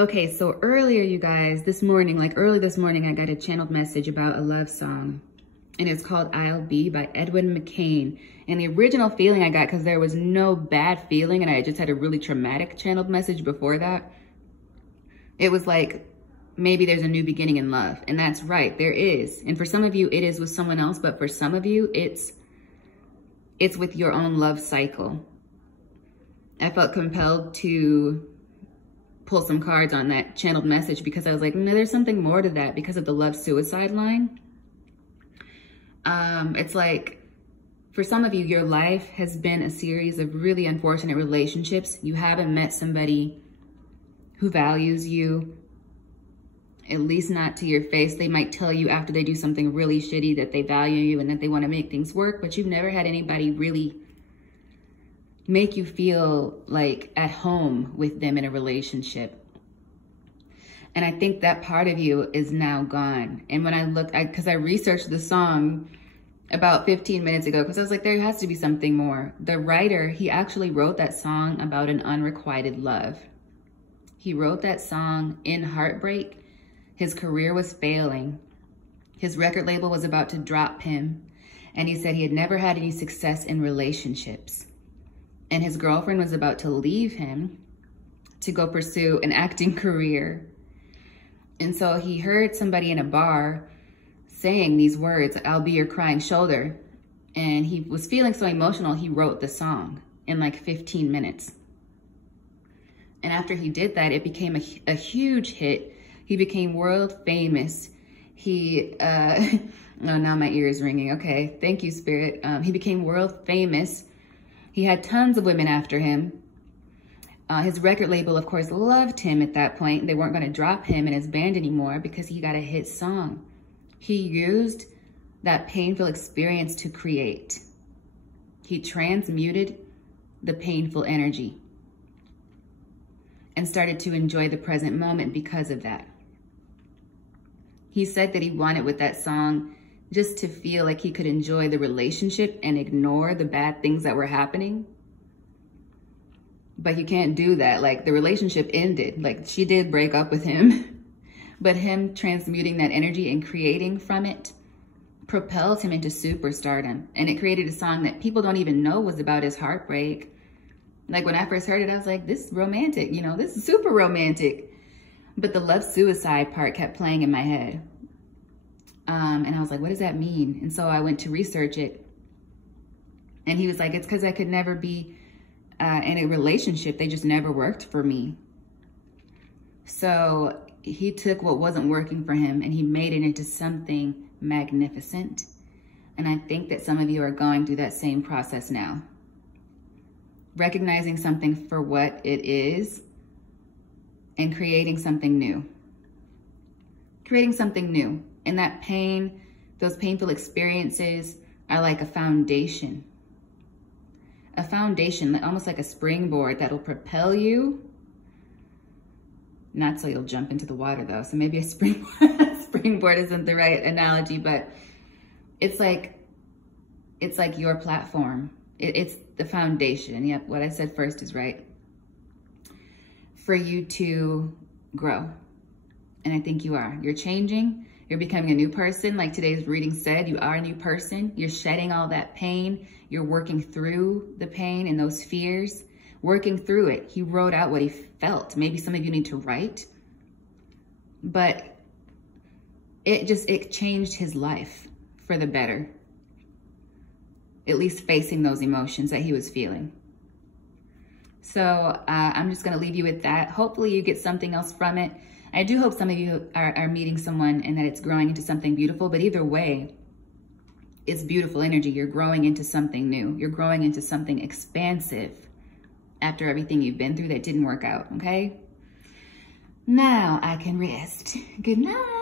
Okay, so earlier, you guys, this morning, like early this morning, I got a channeled message about a love song. And it's called I'll Be by Edwin McCain. And the original feeling I got, because there was no bad feeling and I just had a really traumatic channeled message before that, it was like, maybe there's a new beginning in love. And that's right, there is. And for some of you, it is with someone else, but for some of you, it's with your own love cycle. I felt compelled to pull some cards on that channeled message because I was like, no, there's something more to that because of the love suicide line. It's like, for some of you, your life has been a series of really unfortunate relationships. You haven't met somebody who values you, at least not to your face. They might tell you after they do something really shitty that they value you and that they want to make things work, but you've never had anybody really make you feel like at home with them in a relationship. And I think that part of you is now gone. And when I looked, because I researched the song about 15 minutes ago, because I was like, there has to be something more. The writer, he actually wrote that song about an unrequited love. He wrote that song in heartbreak. His career was failing. His record label was about to drop him. And he said he had never had any success in relationships. And his girlfriend was about to leave him to go pursue an acting career. And so he heard somebody in a bar saying these words, I'll be your crying shoulder. And he was feeling so emotional, he wrote the song in like 15 minutes. And after he did that, it became a huge hit. He became world famous. He, oh, now my ear is ringing. Okay, thank you, Spirit. He became world famous. He had tons of women after him. His record label, of course, loved him at that point. They weren't going to drop him in his band anymore because he got a hit song. He used that painful experience to create. He transmuted the painful energy and started to enjoy the present moment because of that. He said that he wanted with that song just to feel like he could enjoy the relationship and ignore the bad things that were happening. But you can't do that. Like, the relationship ended. Like, she did break up with him. But him transmuting that energy and creating from it propelled him into superstardom. And it created a song that people don't even know was about his heartbreak. Like, when I first heard it, I was like, this is romantic. You know, this is super romantic. But the love suicide part kept playing in my head. And I was like, what does that mean? And so I went to research it. And he was like, it's because I could never be in a relationship. They just never worked for me. So he took what wasn't working for him and he made it into something magnificent. And I think that some of you are going through that same process now. Recognizing something for what it is and creating something new. Creating something new. And that pain, those painful experiences are like a foundation. A foundation, almost like a springboard that'll propel you. Not so you'll jump into the water though. So maybe a springboard isn't the right analogy, but it's like your platform. It's the foundation. Yep, what I said first is right. For you to grow. And I think you are. You're changing. You're becoming a new person. Like today's reading said, you are a new person. You're shedding all that pain. You're working through the pain and those fears. Working through it. He wrote out what he felt. Maybe some of you need to write. But it changed his life for the better. At least facing those emotions that he was feeling. So I'm just going to leave you with that. Hopefully you get something else from it. I do hope some of you are meeting someone and that it's growing into something beautiful. But either way, it's beautiful energy. You're growing into something new. You're growing into something expansive after everything you've been through that didn't work out, okay? Now I can rest. Good night.